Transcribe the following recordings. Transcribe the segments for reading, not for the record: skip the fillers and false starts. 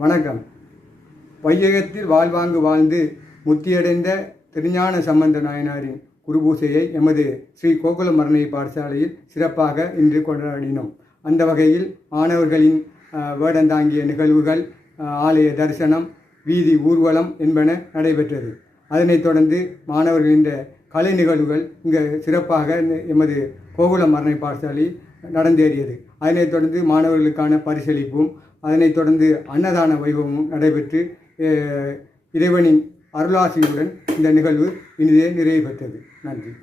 வணக்கம். வையகத்தில் வாழ்வாங்கு வாழ்ந்து முத்தியடைந்த திருஞான சம்பந்த நாயனாரின் குருபூசையை எமது ஸ்ரீ கோகுல மரணை பாடசாலையில் சிறப்பாக இன்று கொண்டாடினோம். அந்த வகையில் மாணவர்களின் வேடந்தாங்கிய நிகழ்வுகள், ஆலய தரிசனம், வீதி ஊர்வலம் என்பன நடைபெற்றது. அதனைத் தொடர்ந்து மாணவர்களின் கலை நிகழ்வுகள் இங்கு சிறப்பாக எமது கோகுல மரணை பாடசாலையில் நடந்தேறியது. அதனைத் தொடர்ந்து மாணவர்களுக்கான பரிசளிப்பும், அதனைத் தொடர்ந்து அன்னதான வைபவமும் நடைபெற்று இறைவனின் அருளாசியுடன் இந்த நிகழ்வு இனிதே நிறைவு பெற்றது. நன்றி.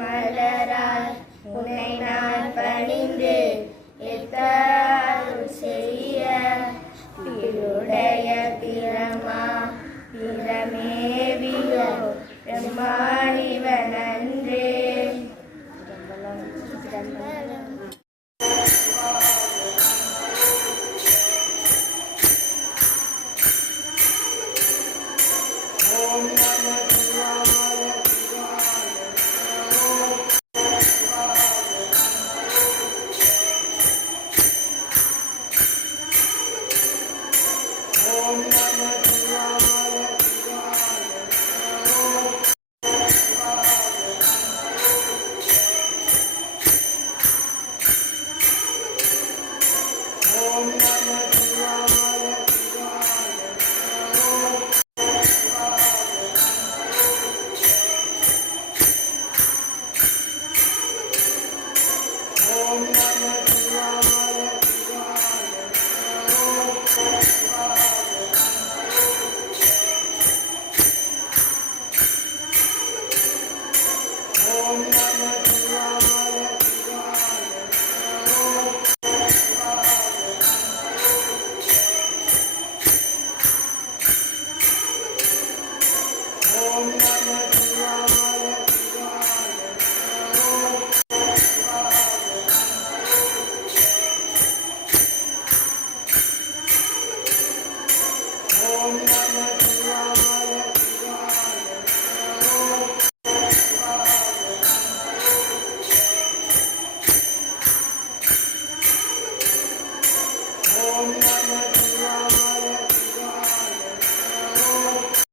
மலரால் உன்னை நான் பணிந்து